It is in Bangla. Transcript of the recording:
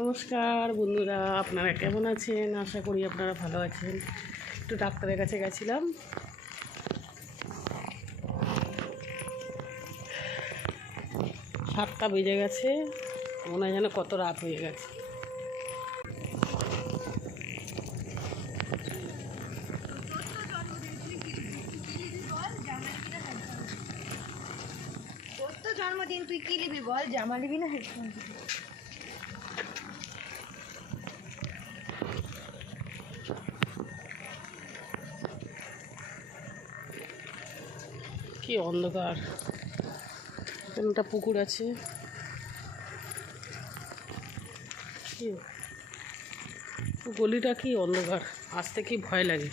নমস্কার বন্ধুরা, আপনারা কেমন আছেন? আশা করি আপনারা ভালো আছেন। একটু ডাক্তারের কাছে গেছিলাম। 7টা বেজে গেছে, মনে হয় যেন কত রাত হয়ে গেছে। জন্মদিন তুই কি নিবি বল? জামা নিবি না হেডফোন নিবি? কি অন্ধকার। এখানে একটা পুকুর আছে। গলিটা কি অন্ধকার, আসতে কি ভয় লাগে।